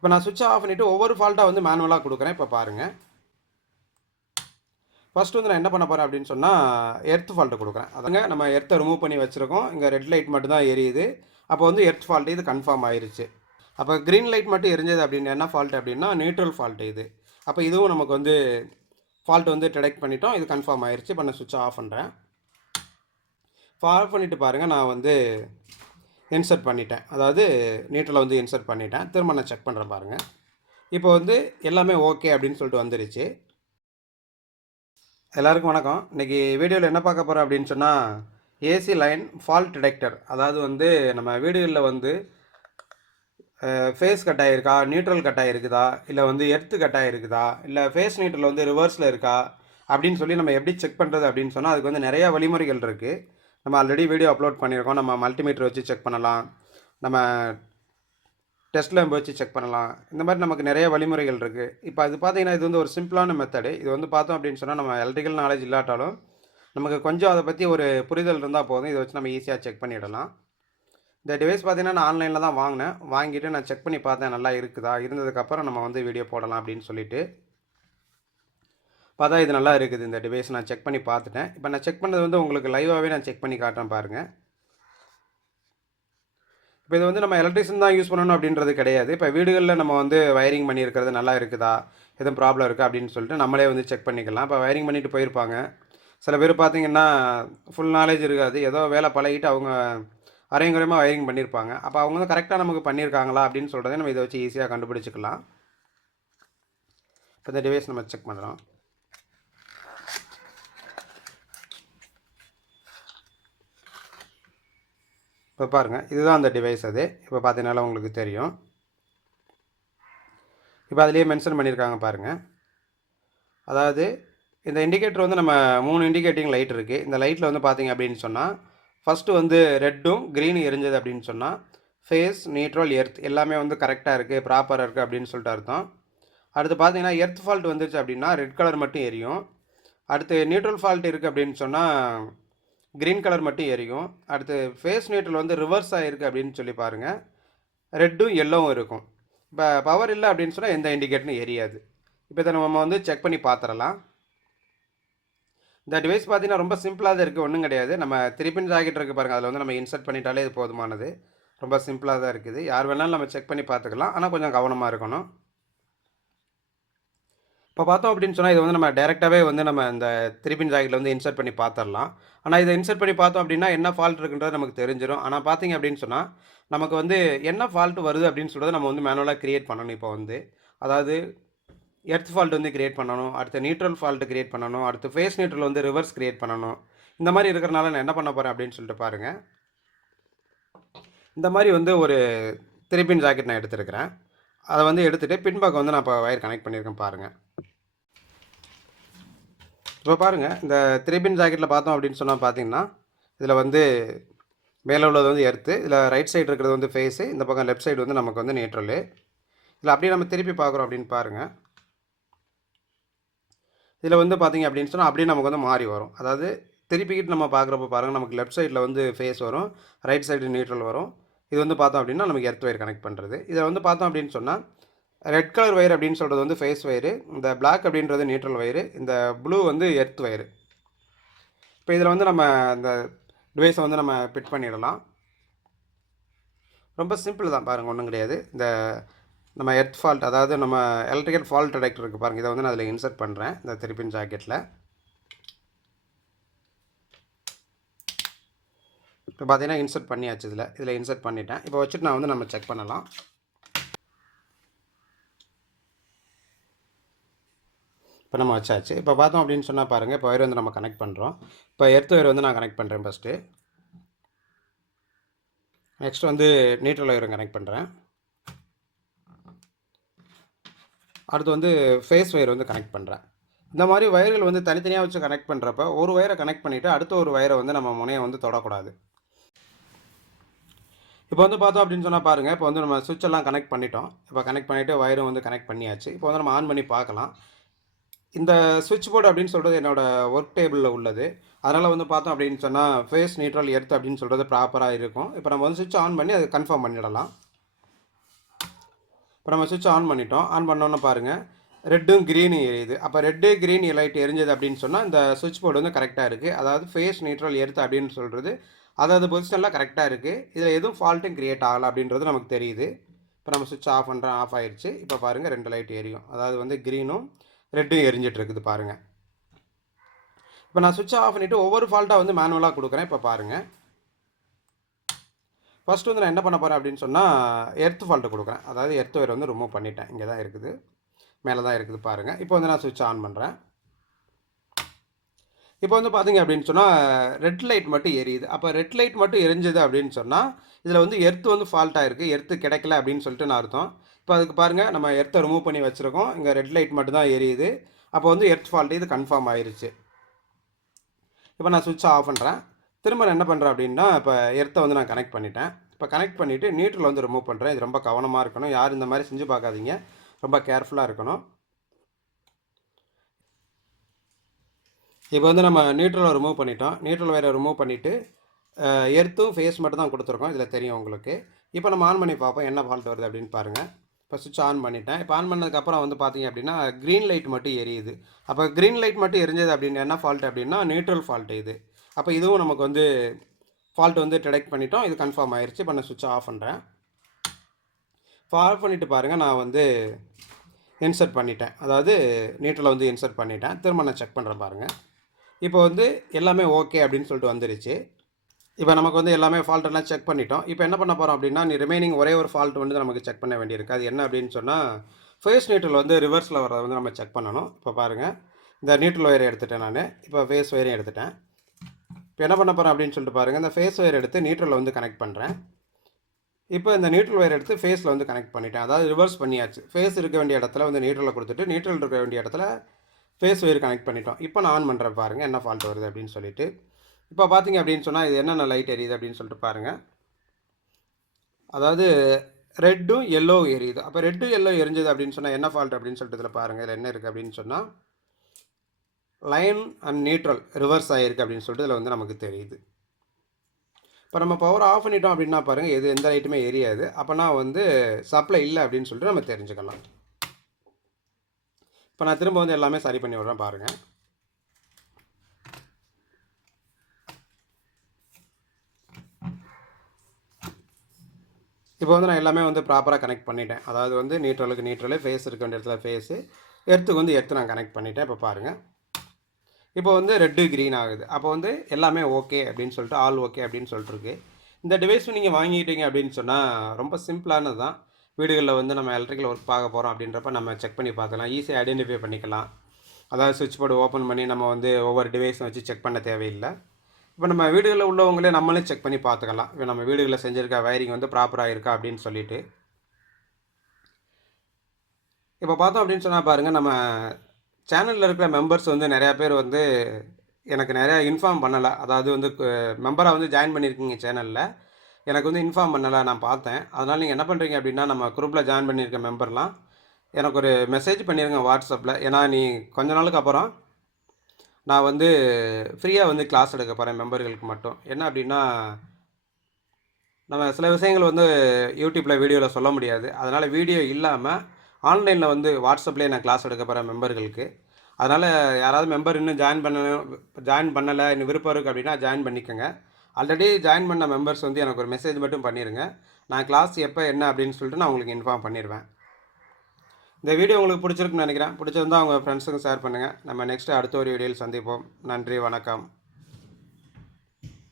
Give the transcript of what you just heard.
இப்போ நான் சுவிட்ச் ஆஃப் பண்ணிவிட்டு ஒவ்வொரு ஃபால்ட்டாக வந்து மேனுவலாக கொடுக்குறேன். இப்போ பாருங்கள் ஃபஸ்ட்டு வந்து நான் என்ன பண்ண போகிறேன் அப்படின்னு சொன்னால் எர்த் ஃபால்ட்டு கொடுக்குறேன். அதாங்க நம்ம எர்த்தை ரிமூவ் பண்ணி வச்சுருக்கோம். இங்கே ரெட் லைட் மட்டும் தான் எரியுது. அப்போ வந்து எர்த் ஃபால்ட்டு இது கன்ஃபார்ம் ஆயிருச்சு. அப்போ க்ரீன் லைட் மட்டும் எரிஞ்சது அப்படின்னு என்ன ஃபால்ட் அப்படின்னா நியூட்ரல் ஃபால்ட் இது. அப்போ இதுவும் நமக்கு வந்து ஃபால்ட் வந்து டிடெக்ட் பண்ணிட்டோம். இது கன்ஃபார்ம் ஆயிருச்சு. இப்போ நான் சுவிட்ச் ஆஃப் பண்ணுறேன் ஆஃப் பண்ணிவிட்டு பாருங்கள் நான் வந்து இன்சர்ட் பண்ணிட்டேன். அதாவது நீட்டில் வந்து இன்சர்ட் பண்ணிட்டேன். திரும்ப நான் செக் பண்ணுறேன் பாருங்கள் இப்போ வந்து எல்லாமே ஓகே அப்படின்னு சொல்லிட்டு வந்துருச்சு. எல்லாருக்கும் வணக்கம். இன்றைக்கி வீடியோவில் என்ன பார்க்க போகிறோம் அப்படின்னு சொன்னால் ஏசி லைன் ஃபால்ட் டிடெக்டர் அதாவது வந்து நம்ம வீடுகளில் வந்து ஃபேஸ் கட் ஆகிருக்கா நியூட்ரல் கட் ஆகிருக்குதா இல்லை வந்து எர்த்து கட் ஆகிருக்குதா இல்லை ஃபேஸ் நியூட்ரல் வந்து ரிவர்ஸில் இருக்கா? அப்படின்னு சொல்லி நம்ம எப்படி செக் பண்ணுறது அப்படின்னு சொன்னால் அதுக்கு வந்து நிறையா வழிமுறைகள் இருக்குது நம்ம ஆல்ரெடி வீடியோ அப்லோட் பண்ணியிருக்கோம். நம்ம மல்டிமீட்டர் வச்சு செக் பண்ணலாம். நம்ம டெஸ்ட் லேம்ப் வச்சு செக் பண்ணலாம். இந்த மாதிரி நமக்கு நிறைய வழிமுறைகள் இருக்குது இப்போ அது பார்த்தீங்கன்னா இது வந்து ஒரு சிம்பிளான மெத்தடு இது வந்து பார்த்தோம் அப்படின்னு சொன்னால் நம்ம எலக்ட்ரிக்கல் நாலேஜ் இல்லாட்டாலும் நமக்கு கொஞ்சம் அதை பற்றி ஒரு புரிதல் இருந்தால் போதும். இதை வச்சு நம்ம ஈஸியாக செக் பண்ணிடலாம். இந்த டிவைஸ் பார்த்தீங்கன்னா நான் ஆன்லைனில் தான் வாங்கினேன். வாங்கிட்டு நான் செக் பண்ணி பார்த்தேன் நல்லா இருக்குதா? இருந்ததுக்கப்புறம் நம்ம வந்து வீடியோ போடலாம் அப்படின்னு சொல்லிட்டு பார்த்தா இது நல்லா இருக்குது. இந்த டிவைஸ் நான் செக் பண்ணி பார்த்துட்டேன். இப்போ நான் செக் பண்ணது வந்து உங்களுக்கு லைவாகவே நான் செக் பண்ணி காட்டுறேன் பாருங்கள் இப்போ இது வந்து நம்ம எலக்ட்ரிஷியன் தான் யூஸ் பண்ணணும் அப்படின்றது கிடையாது. இப்போ வீடுகளில் நம்ம வந்து வயரிங் பண்ணியிருக்கிறது நல்லா இருக்குதா? எதுவும் ப்ராப்ளம் இருக்கா? அப்படின்னு சொல்லிட்டு நம்மளே வந்து செக் பண்ணிக்கலாம். இப்போ வயரிங் பண்ணிட்டு போயிருப்பாங்க. சில பேர் பார்த்தீங்கன்னா ஃபுல் நாலேஜ் இருக்காது. ஏதோ வேலை பழகிட்டு அவங்க அரையங்குறையமாக வயரிங் பண்ணியிருப்பாங்க. அப்போ அவங்க வந்து கரெக்டாக நமக்கு பண்ணியிருக்காங்களா அப்படின்னு சொல்கிறத நம்ம இதை வச்சு ஈஸியாக கண்டுபிடிச்சிக்கலாம். இப்போ இந்த டிவைஸ் நம்ம செக் பண்ணுறோம் இப்போ பாருங்கள் இதுதான் அந்த டிவைஸ் அது. இப்போ பார்த்தீங்கனால உங்களுக்கு தெரியும். இப்போ அதுலேயே மென்ஷன் பண்ணியிருக்காங்க பாருங்கள் அதாவது இந்த இண்டிகேட்டர் வந்து நம்ம மூணு இண்டிகேட்டிங் லைட் இருக்குது இந்த லைட்டில் வந்து பார்த்தீங்க அப்படின்னு சொன்னால் ஃபஸ்ட்டு வந்து ரெட்டும் க்ரீனும் எரிஞ்சது அப்படின்னு சொன்னால் ஃபேஸ் நியூட்ரல் எர்த் எல்லாமே வந்து கரெக்டாக இருக்குது ப்ராப்பராக இருக்குது அப்படின்னு சொல்லிட்டு அர்த்தம். அடுத்து பார்த்தீங்கன்னா எர்த் ஃபால்ட் வந்துருச்சு அப்படின்னா ரெட் கலர் மட்டும் எரியும். அடுத்து நியூட்ரல் ஃபால்ட் இருக்குது அப்படின்னு சொன்னால் க்ரீன் கலர் மட்டும் எரியும். அடுத்து ஃபேஸ் நியூட்ரல் வந்து ரிவர்ஸ் ஆகிருக்கு அப்படின்னு சொல்லி பாருங்கள் ரெட்டும் எல்லோவும் இருக்கும். இப்போ பவர் இல்லை அப்படின்னு சொன்னால் எந்த இண்டிகேட்டரும் எரியாது. இப்போ இதை நம்ம வந்து செக் பண்ணி பார்த்துடலாம் இந்த டிவைஸ் பார்த்தீங்கன்னா ரொம்ப சிம்பிளாக தான் இருக்குது ஒன்றும் கிடையாது. நம்ம திருப்பின் ஜாக்கெட் இருக்குது பாருங்கள் அதில் வந்து நம்ம இன்சர்ட் பண்ணிட்டாலே இது போதுமானது. ரொம்ப சிம்பிளாக தான் இருக்குது. யார் வேணாலும் நம்ம செக் பண்ணி பார்த்துக்கலாம் ஆனால் கொஞ்சம் கவனமாக இருக்கணும். இப்போ பார்த்தோம் அப்படின்னு சொன்னால் இது வந்து நம்ம டேரெக்டாகவே வந்து நம்ம இந்த திருப்பின் ஜாக்கெட்டில் வந்து இன்சர்ட் பண்ணி பார்த்துடலாம். ஆனால் இதை இன்சர்ட் பண்ணி பார்த்தோம் அப்படின்னா என்ன ஃபால்ட் இருக்குன்றது நமக்கு தெரிஞ்சிடும் ஆனால் பார்த்தீங்க அப்படின்னு சொன்னால் நமக்கு வந்து என்ன ஃபால்ட் வருது அப்படின்னு சொல்கிறது நம்ம வந்து மேனுவலாக க்ரியேட் பண்ணணும் இப்போ வந்து. அதாவது எர்த் ஃபால்ட் வந்து க்ரியேட் பண்ணணும் அடுத்து நியூட்ரல் ஃபால்ட் க்ரியேட் பண்ணணும் அடுத்து ஃபேஸ் நியூட்ரல் வந்து ரிவர்ஸ் க்ரியேட் பண்ணணும். இந்த மாதிரி இருக்கிறனால நான் என்ன பண்ண போகிறேன் அப்படின்னு சொல்லிட்டு பாருங்கள் இந்த மாதிரி வந்து ஒரு திருப்பின் ஜாக்கெட் நான் எடுத்துருக்கிறேன். அதை வந்து எடுத்துகிட்டு பின்பக்கம் வந்து நான் இப்போ வயர் கனெக்ட் பண்ணியிருக்கேன் பாருங்கள் இப்போ பாருங்கள் இந்த த்ரீபின் ஜாக்கெட்டில் பார்த்தோம் அப்படின்னு சொன்னால் பார்த்தீங்கன்னா இதில் வந்து மேலே உள்ளது வந்து எர்த்து இதில் ரைட் சைடு இருக்கிறது வந்து ஃபேஸு இந்த பக்கம் லெஃப்ட் சைடு வந்து நமக்கு வந்து நியூட்ரலு இதில் அப்படியே நம்ம திருப்பி பார்க்குறோம் அப்படின்னு பாருங்கள் இதில் வந்து பார்த்தீங்க அப்படின்னு சொன்னால் அப்படியே நமக்கு வந்து மாறி வரும். அதாவது திருப்பிக்கிட்டு நம்ம பார்க்குறப்ப பாருங்கள் நமக்கு லெஃப்ட் சைடில் வந்து ஃபேஸ் வரும் ரைட் சைடு நியூட்ரல் வரும். இது வந்து பார்த்தோம் அப்படின்னா நமக்கு எர்த் ஒயர் கனெக்ட் பண்ணுறது இதில் வந்து பார்த்தோம் அப்படின்னு சொன்னால் ரெட் கலர் ஒயர் அப்படின்னு சொல்கிறது வந்து ஃபேஸ் ஒயரு இந்த பிளாக் அப்படின்றது நியூட்ரல் ஒயரு இந்த ப்ளூ வந்து எர்த் ஒயரு இப்போ இதில் வந்து நம்ம இந்த டிவைஸை வந்து நம்ம பிட் பண்ணிடலாம். ரொம்ப சிம்பிள் தான் பாருங்கள் ஒன்றும் கிடையாது. இந்த நம்ம எர்த் ஃபால்ட் அதாவது நம்ம எலக்ட்ரிக்கல் ஃபால்ட் டிடெக்டர் இருக்குது பாருங்கள் இதை வந்து நான் அதில் இன்சர்ட் பண்ணுறேன் இந்த திருப்பின் ஜாக்கெட்டில் இப்போ பார்த்தீங்கன்னா இன்சர்ட் பண்ணியாச்சு இதில். இதில் இன்சர்ட் பண்ணிட்டேன். இப்போ வச்சுட்டு நான் வந்து நம்ம செக் பண்ணலாம். இப்போ நம்ம வச்சாச்சு. இப்போ பார்த்தோம் அப்படின்னு சொன்னால் பாருங்கள் இப்போ ஒயர் வந்து நம்ம கனெக்ட் பண்ணுறோம் இப்போ எர்த் ஒயர் வந்து நான் கனெக்ட் பண்ணுறேன் ஃபஸ்ட்டு நெக்ஸ்ட் வந்து நியூட்ரல் ஒயரும் கனெக்ட் பண்ணுறேன் அடுத்து வந்து ஃபேஸ் ஒயர் வந்து கனெக்ட் பண்ணுறேன் இந்த மாதிரி வயர்கள் வந்து தனித்தனியாக வச்சு கனெக்ட் பண்ணுறப்ப ஒரு ஒயரை கனெக்ட் பண்ணிவிட்டு அடுத்த ஒரு வயரை வந்து நம்ம முனையை வந்து தொடக்கூடாது. இப்போ வந்து பார்த்தோம் அப்படின்னு சொன்னால் பாருங்கள் இப்போ வந்து நம்ம சுவிட்செல்லாம் கனெக்ட் பண்ணிட்டோம். இப்போ கனெக்ட் பண்ணிவிட்டு வயரும் வந்து கனெக்ட் பண்ணியாச்சு. இப்போ வந்து நம்ம ஆன் பண்ணி பார்க்கலாம். இந்த சுவிட்ச் போர்டு அப்படின்னு சொல்கிறது என்னோடய ஒர்க் டேபிளில் உள்ளது. அதனால் வந்து பார்த்தோம் அப்படின்னு சொன்னால் ஃபேஸ் நியூட்ரல் எர்த் அப்படின்னு சொல்கிறது ப்ராப்பராக இருக்கும். இப்போ நம்ம வந்து சுவிட்ச் ஆன் பண்ணி அதை கன்ஃபார்ம் பண்ணிடலாம். இப்போ நம்ம சுவிட்ச் ஆன் பண்ணிட்டோம். ஆன் பண்ணோன்னே பாருங்கள் ரெட்டும் க்ரீனும் எரியுது. அப்போ ரெட்டு க்ரீன் லைட் எரிஞ்சது அப்படின்னு சொன்னால் இந்த சுவிட்ச் போர்டு வந்து கரெக்டாக இருக்குது அதாவது ஃபேஸ் நியூட்ரல் எர்த் அப்படின்னு சொல்கிறது அதாவது பொசிஷனில் கரெக்டாக இருக்குது இதில் எதுவும் ஃபால்ட்டும் க்ரியேட் ஆகலை அப்படின்றது நமக்கு தெரியுது. இப்போ நம்ம சுவிட்ச் ஆஃப் பண்ணுறோம் ஆஃப் ஆயிடுச்சு இப்போ பாருங்கள் ரெண்டு லைட் எரியும். அதாவது வந்து க்ரீனும் ரெட்டும் எரிஞ்சிட்டு இருக்குது பாருங்கள் இப்போ நான் சுவிட்ச் ஆஃப் பண்ணிவிட்டு ஒவ்வொரு ஃபால்ட்டாக வந்து மேனுவலாக கொடுக்குறேன். இப்போ பாருங்கள் ஃபஸ்ட்டு வந்து நான் என்ன பண்ண போகிறேன் அப்படின்னு சொன்னால் எர்த் ஃபால்ட்டு கொடுக்குறேன். அதாவது எர்த் ஒயர் வந்து ரிமூவ் பண்ணிட்டேன். இங்கே தான் இருக்குது. மேலே தான் இருக்குது பாருங்கள் இப்போ வந்து நான் சுவிட்ச் ஆன் பண்ணுறேன் இப்போ வந்து பார்த்தீங்க அப்படின்னு சொன்னால் ரெட் லைட் மட்டும் எரியுது. அப்போ ரெட் லைட் மட்டும் எரிஞ்சது அப்படின்னு சொன்னால் இதில் வந்து எர்த்து வந்து ஃபால்ட் ஆகிருக்கு எர்த்து கிடைக்கல அப்படின்னு சொல்லிட்டு நான் அர்த்தம். இப்போ அதுக்கு பாருங்கள் நம்ம எர்த்தை ரிமூவ் பண்ணி வச்சுருக்கோம். இங்கே ரெட் லைட் மட்டும் தான் எரியுது. அப்போ வந்து எர்த் ஃபால்ட் இது கன்ஃபார்ம் ஆயிருச்சு. இப்போ நான் சுவிட்ச் ஆஃப் பண்ணுறேன் திரும்ப நான் என்ன பண்ணுறேன் அப்படின்னா இப்போ எர்த்தை வந்து நான் கனெக்ட் பண்ணிட்டேன். இப்போ கனெக்ட் பண்ணிவிட்டு நியூட்ரல் வந்து ரிமூவ் பண்ணுறேன் இது ரொம்ப கவனமாக இருக்கணும். யாரும் இந்த மாதிரி செஞ்சு பார்க்காதீங்க. ரொம்ப கேர்ஃபுல்லாக இருக்கணும். இப்போ வந்து நம்ம நியூட்ரலை ரிமூவ் பண்ணிட்டோம். நியூட்ரல் வயரை ரிமூவ் பண்ணிவிட்டு எர்த்தும் ஃபேஸ் மட்டும் தான் கொடுத்துருக்கோம். இதில் தெரியும் உங்களுக்கு. இப்போ நம்ம ஆன் பண்ணி பார்ப்போம் என்ன ஃபால்ட் வருது அப்படின்னு பாருங்கள் இப்போ சுவிட்ச் ஆன் பண்ணிட்டேன். இப்போ ஆன் பண்ணதுக்கப்புறம் வந்து பார்த்தீங்க அப்படின்னா க்ரீன் லைட் மட்டும் எரியுது. அப்போ க்ரீன் லைட் மட்டும் எரிஞ்சது அப்படின்னு என்ன ஃபால்ட் அப்படின்னா நியூட்ரல் ஃபால்ட் இது. அப்போ இதுவும் நமக்கு வந்து ஃபால்ட் வந்து டிடெக்ட் பண்ணிட்டோம். இது கன்ஃபார்ம் ஆயிடுச்சு இப்போ நான் சுவிட்ச் ஆஃப் பண்ணுறேன் இப்போ ஆஃப் பண்ணிவிட்டு பாருங்கள் நான் வந்து இன்சர்ட் பண்ணிட்டேன். அதாவது நியூட்ரலை வந்து இன்சர்ட் பண்ணிட்டேன். திரும்ப நான் செக் பண்ணுறேன் பாருங்கள் இப்போ வந்து எல்லாமே ஓகே அப்படின்னு சொல்லிட்டு வந்துருச்சு. இப்போ நமக்கு வந்து எல்லாமே ஃபால்ட்டெல்லாம் செக் பண்ணிட்டோம். இப்போ என்ன பண்ண போகிறோம் அப்படின்னா நீ ரிமைனிங் ஒரே ஒரு ஃபால்ட் வந்து நமக்கு செக் பண்ண வேண்டியிருக்கு. அது என்ன அப்படின்னு சொன்னால் ஃபேஸ் நியூட்ரல் வந்து ரிவர்ஸில் வரதை வந்து நம்ம செக் பண்ணணும். இப்போ பாருங்கள் இந்த நியூட்ரல் ஒயரை எடுத்துட்டேன் நான். இப்போ ஃபேஸ் ஒயரையும் எடுத்துட்டேன். இப்போ என்ன பண்ண போகிறேன் அப்படின்னு சொல்லிட்டு பாருங்கள் இந்த ஃபேஸ் ஒயர் எடுத்து நியூட்ரலில் வந்து கனெக்ட் பண்ணுறேன் இப்போ இந்த நியூட்ரல் ஒயர் எடுத்து ஃபேஸில் வந்து கனெக்ட் பண்ணிட்டேன். அதாவது ரிவர்ஸ் பண்ணியாச்சு. ஃபேஸ் இருக்க வேண்டிய இடத்துல வந்து நியூட்ரலில் கொடுத்துட்டு நியூட்ரல் இருக்க வேண்டிய இடத்துல ஃபேஸ் ஒயர் கனெக்ட் பண்ணிட்டோம். இப்போ நான் ஆன் பண்ணுறேன் பாருங்கள் என்ன ஃபால்ட் வருது அப்படின்னு சொல்லிட்டு. இப்போ பார்த்தீங்க அப்படின்னு சொன்னால் இது என்னென்ன லைட் எரியுது அப்படின்னு சொல்லிட்டு பாருங்கள் அதாவது ரெட்டும் எல்லோ எரியுது. அப்போ ரெட்டும் எல்லோ எரிஞ்சது அப்படின்னு சொன்னால் என்ன ஃபால்ட் அப்படின்னு சொல்லிட்டு இதில் பாருங்கள் இதில் என்ன இருக்குது அப்படின்னு சொன்னால் லைன் அண்ட் நியூட்ரல் ரிவர்ஸ் ஆகிருக்கு அப்படின்னு சொல்லிட்டு இதில் வந்து நமக்கு தெரியுது. இப்போ நம்ம பவர் ஆஃப் பண்ணிட்டோம் அப்படின்னா பாருங்கள் எது எந்த லைட்டுமே எரியாது. அப்போனா வந்து சப்ளை இல்லை அப்படின்னு சொல்லிட்டு நம்ம தெரிஞ்சுக்கலாம். இப்போ நான் திரும்ப வந்து எல்லாமே சரி பண்ணி விட்றேன் பாருங்கள் இப்போ வந்து நான் எல்லாமே வந்து ப்ராப்பராக கனெக்ட் பண்ணிட்டேன். அதாவது வந்து நீட்ரலுக்கு நீட்ரலு ஃபேஸ் இருக்க வேண்டிய இடத்துல ஃபேஸு எர்த்துக்கு வந்து எர்த்து நான் கனெக்ட் பண்ணிட்டேன். இப்போ பாருங்கள் இப்போ வந்து ரெட்டு க்ரீன் ஆகுது. அப்போ வந்து எல்லாமே ஓகே அப்படின்னு சொல்லிட்டு ஆல் ஓகே அப்படின்னு சொல்லிட்டுருக்கு இந்த டிவைஸ் நீங்கள் வாங்கிக்கிட்டீங்க அப்படின்னு சொன்னால் ரொம்ப சிம்பிளானது தான் வீடுகளில் வந்து நம்ம எலக்ட்ரிக்கல் ஒர்க் பார்க்க போகிறோம் அப்படின்றப்ப நம்ம செக் பண்ணி பார்க்கலாம். ஈஸியாக ஐடென்டிஃபை பண்ணிக்கலாம். அதாவது சுவிட்ச் போர்டு ஓப்பன் பண்ணி நம்ம வந்து ஒவ்வொரு டிவைஸும் வச்சு செக் பண்ண தேவையில்லை. இப்போ நம்ம வீடுகளில் உள்ளவங்களே நம்மளே செக் பண்ணி பார்த்துக்கலாம். இப்போ நம்ம வீடுகளில் செஞ்சுருக்க வயரிங் வந்து ப்ராப்பராக இருக்கா அப்படின்னு சொல்லிட்டு. இப்போ பார்த்தோம் அப்படின்னு சொன்னால் பாருங்கள் நம்ம சேனலில் இருக்கிற மெம்பர்ஸ் வந்து நிறையா பேர் வந்து எனக்கு நிறையா இன்ஃபார்ம் பண்ணலை. அதாவது வந்து மெம்பராக வந்து ஜாயின் பண்ணியிருக்கீங்க சேனலில் எனக்கு வந்து இன்ஃபார்ம் பண்ணலை நான் பார்த்தேன். அதனால் நீங்கள் என்ன பண்ணுறீங்க அப்படின்னா நம்ம குரூப்பில் ஜாயின் பண்ணியிருக்க மெம்பர்லாம் எனக்கு ஒரு மெசேஜ் பண்ணிடுங்க வாட்ஸ்அப்பில் ஏன்னா நீ கொஞ்ச நாளுக்கு அப்புறம் நான் வந்து ஃப்ரீயாக வந்து கிளாஸ் எடுக்க போகிறேன் மெம்பர்களுக்கு மட்டும். என்ன அப்படின்னா நம்ம சில விஷயங்கள் வந்து யூடியூப்பில் வீடியோவில் சொல்ல முடியாது. அதனால் வீடியோ இல்லாமல் ஆன்லைனில் வந்து வாட்ஸ்அப்லேயே நான் கிளாஸ் எடுக்க போகிறேன் மெம்பர்களுக்கு அதனால் யாராவது மெம்பர் இன்னும் ஜாயின் பண்ண ஜாயின் பண்ணலை இன்னும் விருப்பம் இருக்குது அப்படின்னா ஜாயின் பண்ணிக்கோங்க. ஆல்ரெடி ஜாயின் பண்ண மெம்பர்ஸ் வந்து எனக்கு ஒரு மெசேஜ் மட்டும் பண்ணிடுங்க நான் கிளாஸ் எப்போ என்ன அப்படின்னு சொல்லிட்டு நான் உங்களுக்கு இன்ஃபார்ம் பண்ணிடுவேன் இந்த வீடியோ உங்களுக்கு பிடிச்சிருக்குன்னு நினைக்கிறேன். பிடிச்சிருந்தா உங்கள் ஃப்ரெண்ட்ஸுக்கு ஷேர் பண்ணுங்கள் நம்ம நெக்ஸ்ட்டு அடுத்த ஒரு வீடியோவில் சந்திப்போம். நன்றி வணக்கம்.